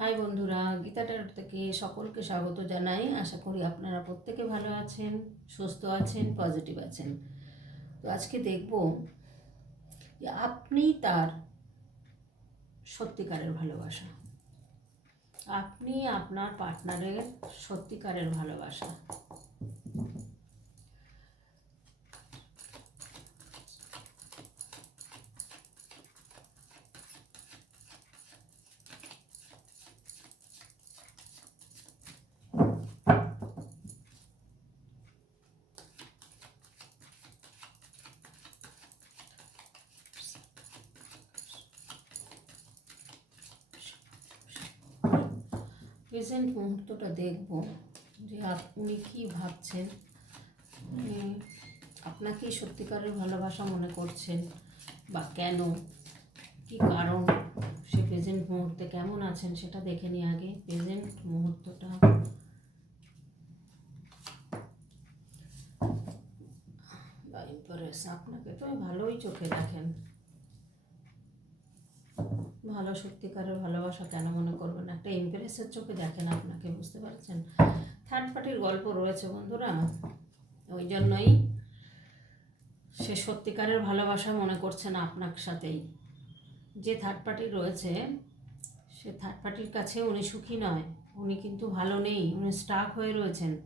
High বন্ধুরা, Gita tarot থেকে সকলকে স্বাগত জানাই। আশা করি আপনারা প্রত্যেকে ভালো আছেন, সুস্থ আছেন পজিটিভ আছেন। তো আজকে দেখব যে আপনি তার সত্যিকারের ভালোবাসা। আপনি আপনার পার্টনারের সত্যিকারের ভালোবাসা। প্রেজেন্ট মুহূর্তটা দেখব যে আপনি কি ভাবছেন। উনি আপনাকেই সত্যিকারের ভালোবাসা মনে করছেন বা কেন? কি কারণ? সে প্রেজেন্ট মুহূর্তে কেমন আছেন সেটা দেখে নিই আগে। প্রেজেন্ট মুহূর্তটা। আপনাকে তো ভালোই চোখে দেখেন। ভালো সত্যিকারের ভালোবাসা কেন মনে করবেন একটা ইমপ্রেসের চোখে দেখেন আপনাকে, বুঝতে পারছেন? থার্ড পার্টির গল্প রয়েছে বন্ধুরা। ওই জন্যই সে সত্যিকারের ভালোবাসা মনে করছে না আপনার সাথেই। যে থার্ড পার্টি রয়েছে, সে থার্ড পার্টির কাছে উনি সুখী নয়। উনি কিন্তু ভালো নেই। উনি স্টাক হয়ে রয়েছেন।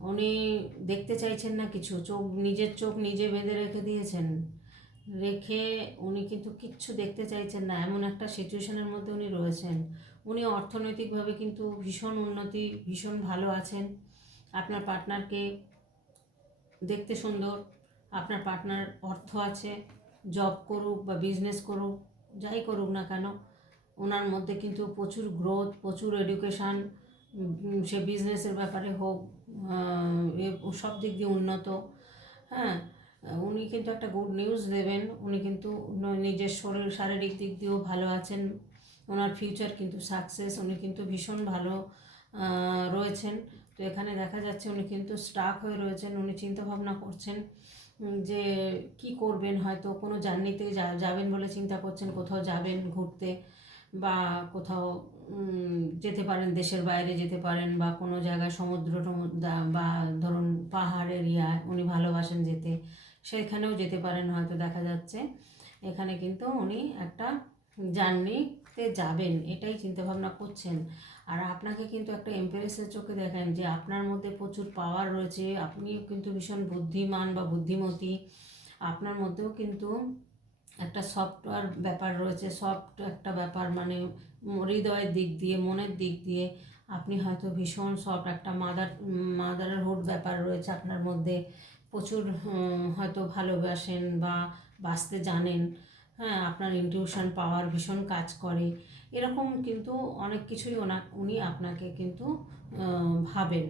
উনি দেখতে চাইছেন না কিছু। চোখ, নিজের চোখ নিজে বেঁধে রেখে দিয়েছেন। রেখে উনি কিন্তু কিচ্ছু দেখতে চাইছেন না। এমন একটা সিচুয়েশনের মধ্যে উনি রয়েছেন। উনি অর্থনৈতিকভাবে কিন্তু ভীষণ উন্নতি, ভীষণ ভালো আছেন। আপনার পার্টনারকে দেখতে সুন্দর। আপনার পার্টনার অর্থ আছে। জব করুক বা বিজনেস করুক, যাই করুক না কেন, ওনার মধ্যে কিন্তু প্রচুর গ্রোথ প্রচুর এডুকেশান সে বিজনেসের ব্যাপারে হোক সব দিক দিয়ে উন্নত। হ্যাঁ উনি কিন্তু একটা গুড নিউজ দেবেন। উনি কিন্তু নিজের শরীর, শারীরিক দিক দিয়েও ভালো আছেন। ওনার ফিউচার কিন্তু সাকসেস উনি কিন্তু ভীষণ ভালো রয়েছেন। তো এখানে দেখা যাচ্ছে উনি কিন্তু স্টাক হয়ে রয়েছেন, উনি চিন্তা ভাবনা করছেন যে কি করবেন? হয়তো কোনো জার্নিতে যাবেন বলে চিন্তা করছেন, কোথাও যাবেন ঘুরতে বা কোথাও যেতে পারেন, দেশের বাইরে যেতে পারেন বা কোনো জায়গায় সমুদ্র বা ধরুন পাহাড় এরিয়ায় উনি ভালোবাসেন যেতে, সেখানেও যেতে পারেন হয়তো দেখা যাচ্ছে। এখানে কিন্তু উনি একটা জার্নিতে যাবেন, এটাই চিন্তাভাবনা করছেন। আর আপনাকে কিন্তু একটা এম্পারেসের চোখে দেখেন যে আপনার মধ্যে প্রচুর পাওয়ার রয়েছে আপনি কিন্তু ভীষণ বুদ্ধিমান বা বুদ্ধিমতী। আপনার মধ্যেও কিন্তু একটা সফটওয়্যার ব্যাপার রয়েছে সফট একটা ব্যাপার মানে হৃদয়ের দিক দিয়ে, মনের দিক দিয়ে আপনি হয়তো ভীষণ সফট একটা মাদার মাদারের হুড ব্যাপার রয়েছে আপনার মধ্যে। প্রচুর হয়তো ভালোবাসেন বা বাঁচতে জানেন। হ্যাঁ আপনার ইনটিউশন পাওয়ার ভীষণ কাজ করে। এরকম কিন্তু অনেক কিছুই ওনা, উনি আপনাকে কিন্তু ভাবেন।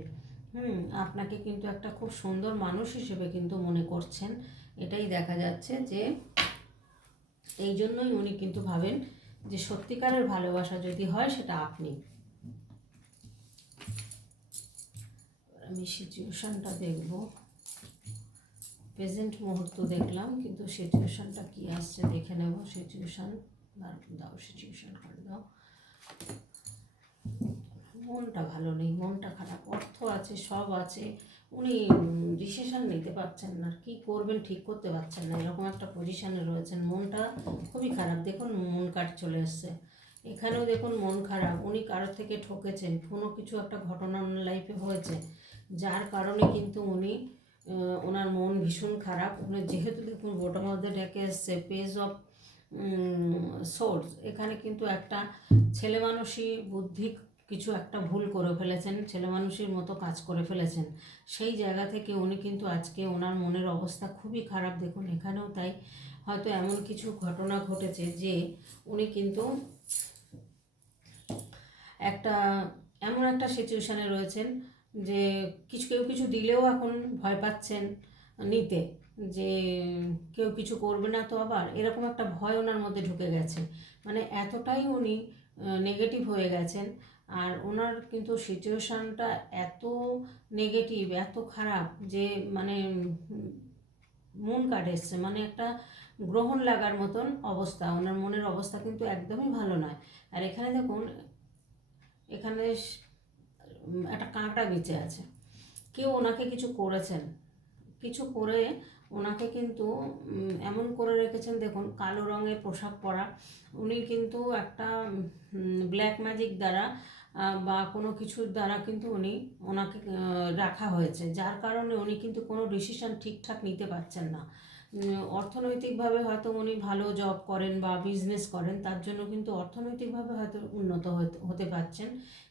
হুম, আপনাকে কিন্তু একটা খুব সুন্দর মানুষ হিসেবে কিন্তু মনে করছেন। এটাই দেখা যাচ্ছে যে, এই জন্যই উনি কিন্তু ভাবেন যে সত্যিকারের ভালোবাসা যদি হয় সেটা আপনি। আমি সিচুয়েশনটা দেখব। প্রেজেন্ট মুহূর্ত দেখলাম, কিন্তু সিচুয়েশনটা কি আসছে দেখে নেব। সিচুয়েশন দাও সিচুয়েশন করে দাও। মনটা ভালো নেই, মনটা খারাপ, অর্থ আছে, সব আছে। উনি ডিসিশন নিতে পারছেন না, কি করবেন ঠিক করতে পারছেন না, এরকম একটা পজিশনে রয়েছেন। মনটা খুবই খারাপ। দেখুন, মন কাট চলে এসছে। এখানেও দেখুন, মন খারাপ। উনি কারোর থেকে ঠকেছেন। কোনো কিছু একটা ঘটনা ওনার লাইফে হয়েছে। যার কারণে কিন্তু উনি ওনার মন ভীষণ খারাপ। উনি যেহেতু দেখুন বোটার মধ্যে ডেকে এসছে পেজ অফ সোর্স এখানে কিন্তু একটা ছেলে মানুষই বুদ্ধি কিছু একটা ভুল করে ফেলেছেন, ছেলে মানুষের মতো কাজ করে ফেলেছেন। সেই জায়গা থেকে উনি কিন্তু আজকে ওনার মনের অবস্থা খুবই খারাপ। দেখুন, এখানেও তাই হয়তো এমন কিছু ঘটনা ঘটেছে যে উনি কিন্তু একটা, এমন একটা সিচুয়েশানে রয়েছেন যে কিছু, কেউ কিছু দিলেও এখন ভয় পাচ্ছেন নিতে, যে কেউ কিছু করবে না তো আবার। এরকম একটা ভয় ওনার মধ্যে ঢুকে গেছে। মানে এতটাই উনি নেগেটিভ হয়ে গেছেন। আর ওনার কিন্তু সিচুয়েশানটা এত নেগেটিভ এত খারাপ যে মানে মন কাট এসছে। মানে একটা গ্রহণ লাগার মতন অবস্থা। ওনার মনের অবস্থা কিন্তু একদমই ভালো নয়। আর এখানে দেখুন, এখানে একটা কাঁকড়া বেঁচে আছে। কেউ ওনাকে কিছু করেছেন। কিছু করে ওনাকে কিন্তু এমন করে রেখেছেন, দেখুন, কালো রঙের পোশাক পরা। উনি কিন্তু একটা ব্ল্যাক ম্যাজিক দ্বারা বা কোনো কিছুর দ্বারা কিন্তু উনি ওনাকে রাখা হয়েছে। যার কারণে উনি কিন্তু কোনো ডিসিশন ঠিকঠাক নিতে পারছেন না। অর্থনৈতিকভাবে হয়তো উনি ভালো জব করেন বা বিজনেস করেন, তার জন্য কিন্তু অর্থনৈতিকভাবে হয়তো উন্নত হতে- পারছেন।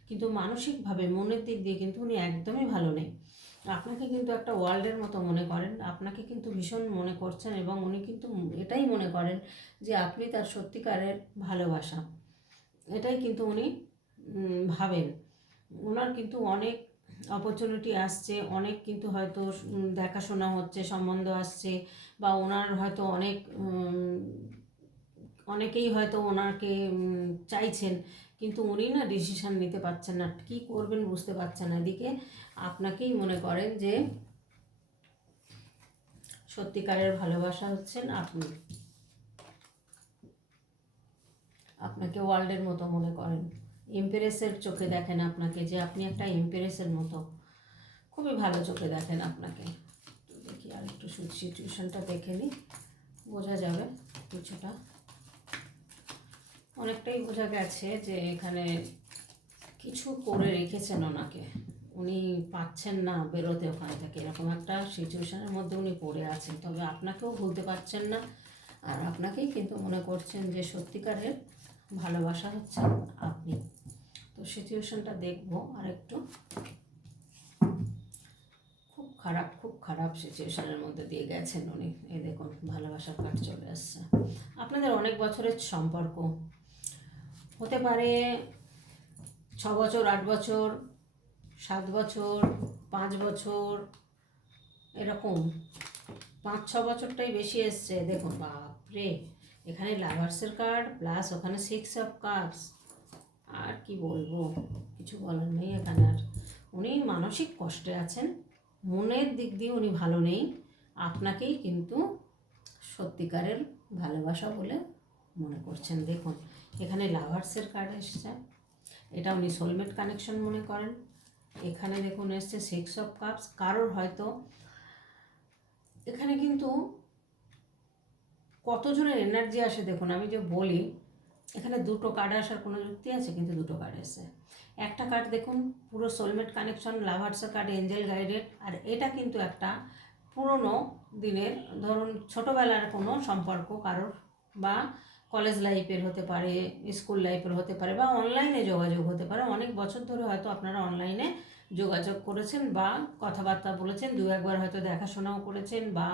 কিন্তু মানসিকভাবে, মনের দিক দিয়ে কিন্তু উনি একদমই ভালো নেই। আপনাকে কিন্তু একটা ওয়ার্ল্ডের মতো মনে করেন। আপনাকে কিন্তু ভীষণ মনে করছেন এবং উনি কিন্তু এটাই মনে করেন যে আপনি তার সত্যিকারের ভালোবাসা। এটাই কিন্তু উনি ভাবেন। ওনার কিন্তু অনেক অপরচুনিটি আসছে, অনেক কিন্তু হয়তো দেখাশোনা হচ্ছে, সম্বন্ধ আসছে বা ওনার হয়তো অনেক অনেকেই হয়তো ওনাকে চাইছেন কিন্তু উনি না ডিসিশন নিতে পারছেন না। কি করবেন বুঝতে পারছেন না। এদিকে আপনাকেই মনে করেন যে সত্যিকারের ভালোবাসা হচ্ছেন আপনি। আপনাকে ওয়ার্ল্ডের মতো মনে করেন। এমপ্রেসের চোখে দেখেন আপনাকে যে আপনি একটা এমপ্রেসের মতো। খুবই ভালো চোখে দেখেন আপনাকে। দেখি আর একটু সিচুয়েশনটা দেখে নিই। বোঝা যাবে কিছুটা। অনেকটাই বোঝা গেছে যে এখানে কিছু করে রেখেছেন ওনাকে। উনি পাচ্ছেন না বেরোতে ওখান থেকে। এরকম একটা সিচুয়েশনের মধ্যে উনি পড়ে আছেন। তবে আপনাকেও ভুলতে পারছেন না। আর আপনাকেই কিন্তু মনে করছেন যে সত্যিকারের ভালোবাসা হচ্ছে আপনি। তো সিচুয়েশনটা দেখব আর একটু খুব খারাপ খুব খারাপ সিচুয়েশনের মধ্যে দিয়ে গেছেন উনি। এই দেখুন, ভালোবাসার কাঠ চলে আসছে। আপনাদের অনেক বছরের সম্পর্ক। হতে পারে ছ বছর, আট বছর, সাত বছর, পাঁচ বছর, এরকম। পাঁচ, ছ বছরটাই বেশি এসছে, দেখুন, বাপরে। এখানে লাভার্সের কার্ড প্লাস ওখানে সিক্স অফ কাপস আর কি বলব, কিছু বলার নেই এখানে আর। উনি মানসিক কষ্টে আছেন, মনের দিক দিয়ে উনি ভালো নেই। আপনাকেই কিন্তু সত্যিকারের ভালোবাসা বলে মনে করছেন। দেখুন, এখানে লাভার্সের কার্ড এসছে। এটা উনি সোলমেট কানেকশন মনে করেন। এখানে দেখুন, এসছে সিক্স অফ কাপস কারোর হয়তো এখানে কিন্তু কতজনের এনার্জি আসে দেখুন, আমি যে বলি, এখানে দুটো কার্ড আসার কোনো যুক্তি আছে? কিন্তু দুটো কার্ড এসে একটা কার্ড দেখুন, পুরো সোলমেট কানেকশন লাভার্সের কার্ড এঞ্জেল গাইডেড আর এটা কিন্তু একটা পুরনো দিনের, ধরুন ছোটোবেলার কোনো সম্পর্ক কারোর বা কলেজ লাইফের হতে পারে, স্কুল লাইফের হতে পারে বা অনলাইনে যোগাযোগ হতে পারে। অনেক বছর ধরে হয়তো আপনারা অনলাইনে যোগাযোগ করেছেন বা কথাবার্তা বলেছেন, দু একবার হয়তো দেখাশোনাও করেছেন বা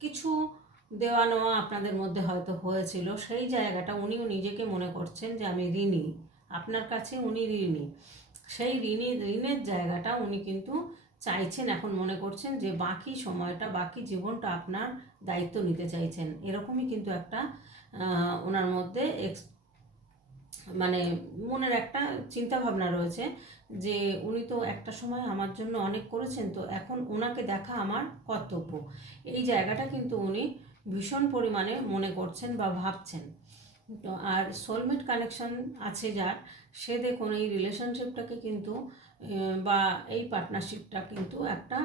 কিছু দেওয়া নেওয়া আপনাদের মধ্যে হয়তো হয়েছিল। সেই জায়গাটা উনিও নিজেকে মনে করছেন যে আমি ঋণী। আপনার কাছে উনি ঋণী। সেই ঋণী, ঋণের জায়গাটা উনি কিন্তু চাইছেন, এখন মনে করছেন যে বাকি সময়টা, বাকি জীবনটা আপনার দায়িত্ব নিতে চাইছেন। এরকমই কিন্তু একটা ওনার মধ্যে এক্স মানে মনের একটা চিন্তা ভাবনা রয়েছে যে উনি তো একটা সময় আমার জন্য অনেক করেছেন, তো এখন ওনাকে দেখা আমার কর্তব্য। এই জায়গাটা কিন্তু উনি ভীষণ পরিমাণে মনে করছেন বা ভাবছেন। তো আর সোলমেট কানেকশন আছে যার, সে দেখুন এই রিলেশনশিপটাকে কিন্তু বা এই পার্টনারশিপটা কিন্তু একটা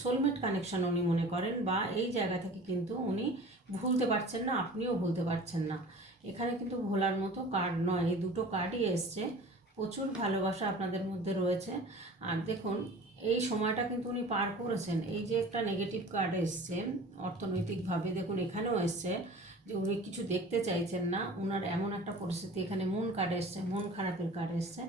সোলমেট কানেকশন উনি মনে করেন বা এই জায়গা থেকে কিন্তু উনি ভুলতে পারছেন না, আপনিও ভুলতে পারছেন না। এখানে কিন্তু ভোলার মতো কার্ড নয়, এই দুটো কার্ডই এসছে। প্রচুর ভালোবাসা আপনাদের মধ্যে রয়েছে। আর দেখুন, এই সময়টা কিন্তু উনি পার করেছেন। এই যে একটা নেগেটিভ কার্ড এসছে, অর্থনৈতিকভাবে দেখুন, এখানেও এসছে যে উনি কিছু দেখতে চাইছেন না। ওনার এমন একটা পরিস্থিতি, এখানে মন কার্ড এসছে, মন খারাপের কার্ড এসছে।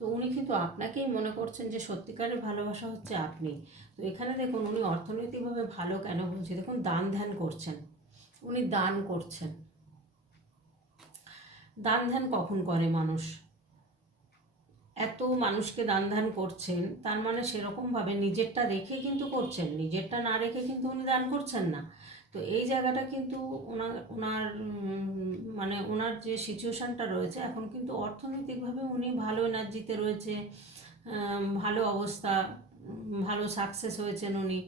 তো উনি কিন্তু আপনাকেই মনে করছেন যে সত্যিকারের ভালোবাসা হচ্ছে আপনি। তো এখানে দেখুন উনি অর্থনৈতিকভাবে ভালো কেন বলছে? দেখুন, দান ধ্যান করছেন। উনি দান করছেন। দান ধ্যান কখন করে মানুষ? এত মানুষকে দান ধ্যান করছেন, তার মানে সেরকমভাবে নিজেরটা রেখে কিন্তু করছেন। নিজেরটা না রেখে কিন্তু উনি দান করছেন না। তো এই জায়গাটা কিন্তু ওনার ওনার মানে ওনার যে সিচুয়েশানটা রয়েছে, এখন কিন্তু অর্থনৈতিকভাবে উনি ভালো এনার্জিতে রয়েছে ভালো অবস্থা ভালো সাকসেস হয়েছেন উনি।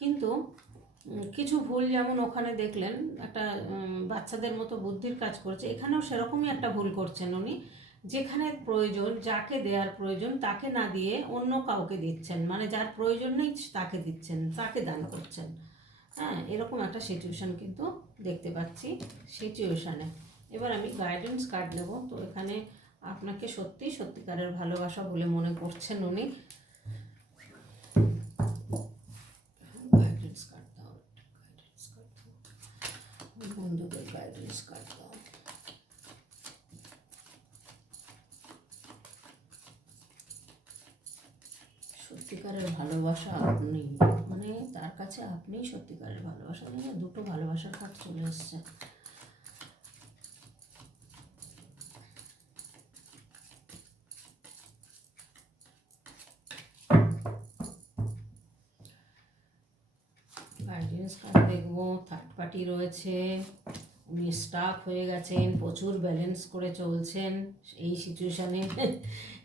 কিন্তু কিছু ভুল যেমন ওখানে দেখলেন, একটা বাচ্চাদের মতো বুদ্ধির কাজ করছে, এখানেও সেরকমই একটা ভুল করছেন উনি। যেখানে প্রয়োজন, যাকে দেওয়ার প্রয়োজন, তাকে না দিয়ে অন্য কাউকে দিচ্ছেন। মানে যার প্রয়োজন নেই, তাকে দিচ্ছেন, তাকে দান করছেন। হ্যাঁ এরকম একটা সিচুয়েশান কিন্তু দেখতে পাচ্ছি সিচুয়েশানে এবার আমি গাইডেন্স কার্ড নেব। তো এখানে আপনাকে সত্যিই সত্যিকারের ভালোবাসা বলে মনে করছেন উনি। বন্ধুদের সত্যিকারের ভালোবাসা আপনি। মানে তার কাছে আপনিই সত্যিকারের ভালোবাসা মানে দুটো ভালোবাসার কার্ড চলে এসছে। গাইডেন্স কার্ড দেখব থার্ড পার্টি রয়েছে, উনি স্টাক হয়ে গেছেন, প্রচুর ব্যালেন্স করে চলছেন। এই সিচুয়েশানে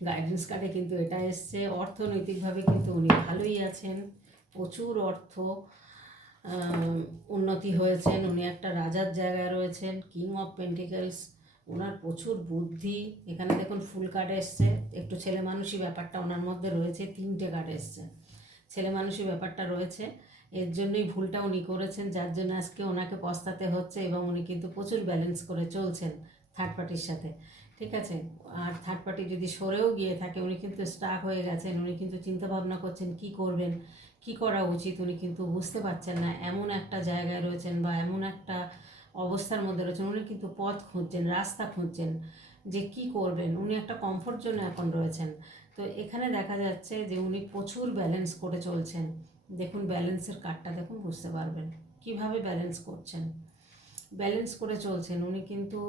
গাইডেন্স কার্ডে কিন্তু এটা এসছে। অর্থনৈতিকভাবে কিন্তু উনি ভালোই আছেন। প্রচুর অর্থ উন্নতি হয়েছেন। উনি একটা রাজার জায়গায় রয়েছেন কিং অফ পেন্টিকেলস ওনার প্রচুর বুদ্ধি। এখানে দেখুন ফুল কার্ড এসছে। একটু ছেলে মানুষই ব্যাপারটা ওনার মধ্যে রয়েছে, তিনটে কার্ড এসছে। ছেলে মানুষই ব্যাপারটা রয়েছে। এর জন্যই ভুলটা উনি করেছেন, যার জন্য আজকে ওনাকে পস্তাতে হচ্ছে এবং উনি কিন্তু প্রচুর ব্যালেন্স করে চলছেন থার্ড পার্টির সাথে। ঠিক আছে? আর থার্ড পার্টি যদি সরেও গিয়ে থাকে, উনি কিন্তু স্টাক হয়ে গেছেন, উনি কিন্তু চিন্তা ভাবনা করছেন কি করবেন, কি করা উচিত, উনি কিন্তু বুঝতে পারছেন না। এমন একটা জায়গায় রয়েছেন বা এমন একটা অবস্থার মধ্যে রয়েছেন, উনি কিন্তু পথ খুঁজছেন, রাস্তা খুঁজছেন যে কি করবেন। উনি একটা কমফোর্ট জোনে এখন রয়েছেন। তো এখানে দেখা যাচ্ছে যে উনি প্রচুর ব্যালেন্স করে চলছেন। দেখুন ব্যালেন্সের কার্ডটা দেখুন, বুঝতে পারবেন। কীভাবে ব্যালেন্স করছেন? ব্যালেন্স করে চলছেন। উনি কিন্তু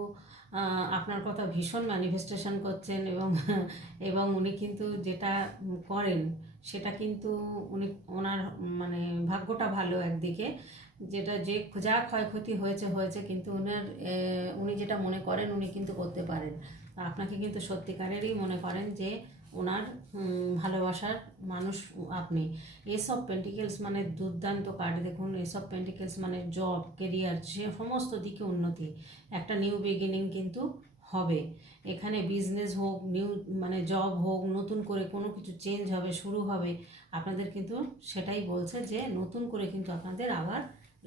আপনার কথা ভীষণ ম্যানিফেস্টেশন করছেন এবং এবং উনি কিন্তু যেটা করেন, সেটা কিন্তু উনি, ওনার মানে ভাগ্যটা ভালো একদিকে। যেটা যে যা ক্ষয়ক্ষতি হয়েছে হয়েছে কিন্তু ওনার উনি যেটা মনে করেন উনি কিন্তু করতে পারেন। আপনাকে কিন্তু সত্যিকারেরই মনে করেন যে ওনার ভালোবাসার মানুষ আপনি। এসব পেন্টিকেলস মানে দুর্দান্ত কার্ড দেখুন, এসব পেন্টিকেলস মানে জব কেরিয়ার যে সমস্ত দিকে উন্নতি, একটা নিউ বিগিনিং কিন্তু হবে। এখানে বিজনেস হোক নিউ মানে জব হোক, নতুন করে কোনো কিছু চেঞ্জ হবে, শুরু হবে, আপনাদের কিন্তু সেটাই বলছে যে নতুন করে কিন্তু আপনাদের আবার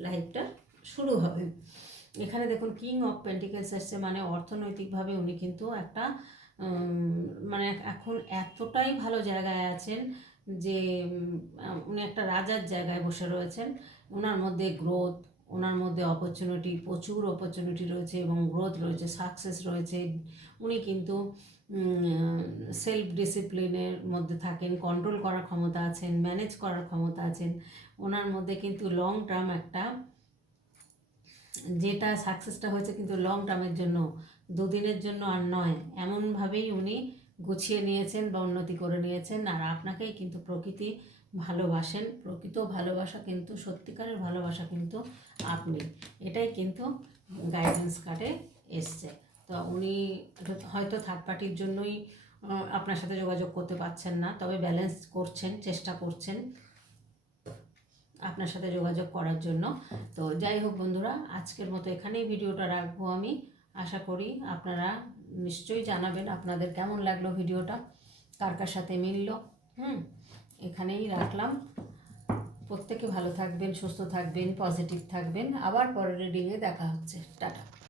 লাইফটা শুরু হবে। এখানে দেখুন কিং অফ পেন্টিকেলস এসছে মানে অর্থনৈতিকভাবে উনি কিন্তু একটা মানে এখন এতটাই ভালো জায়গায় আছেন যে উনি একটা রাজার জায়গায় বসে রয়েছেন। ওনার মধ্যে গ্রোথ ওনার মধ্যে অপরচুনিটি প্রচুর অপরচুনিটি রয়েছে এবং গ্রোথ রয়েছে সাকসেস রয়েছে। উনি কিন্তু সেলফ ডিসিপ্লিনের মধ্যে থাকেন কন্ট্রোল করার ক্ষমতা আছেন ম্যানেজ করার ক্ষমতা আছেন। ওনার মধ্যে কিন্তু লং টার্ম একটা, যেটা সাকসেসটা হয়েছে কিন্তু লং টার্মের জন্য দুদিনের জন্য আর নয়, এমনভাবেই উনি গুছিয়ে নিয়েছেন বা উন্নতি করে নিয়েছেন। আর আপনাকেই কিন্তু প্রকৃতি ভালোবাসেন। প্রকৃত ভালোবাসা কিন্তু, সত্যিকারের ভালোবাসা কিন্তু আপনি। এটাই কিন্তু গাইডেন্স কার্ডে এসছে। তো উনি হয়তো থার্ড পার্টির জন্যই আপনার সাথে যোগাযোগ করতে পারছেন না, তবে ব্যালেন্স করছেন, চেষ্টা করছেন আপনার সাথে যোগাযোগ করার জন্য। তো যাই হোক বন্ধুরা, আজকের মতো এখানেই ভিডিওটা রাখব আমি। আশা করি আপনারা নিশ্চয়ই জানাবেন আপনাদের কেমন লাগল ভিডিওটা, কার কার সাথে মিলল, হুম, এখানেই রাখলাম। প্রত্যেকে ভালো থাকবেন, সুস্থ থাকবেন পজিটিভ থাকবেন। আবার পরের রিডিংয়ে দেখা হচ্ছে। টাটা।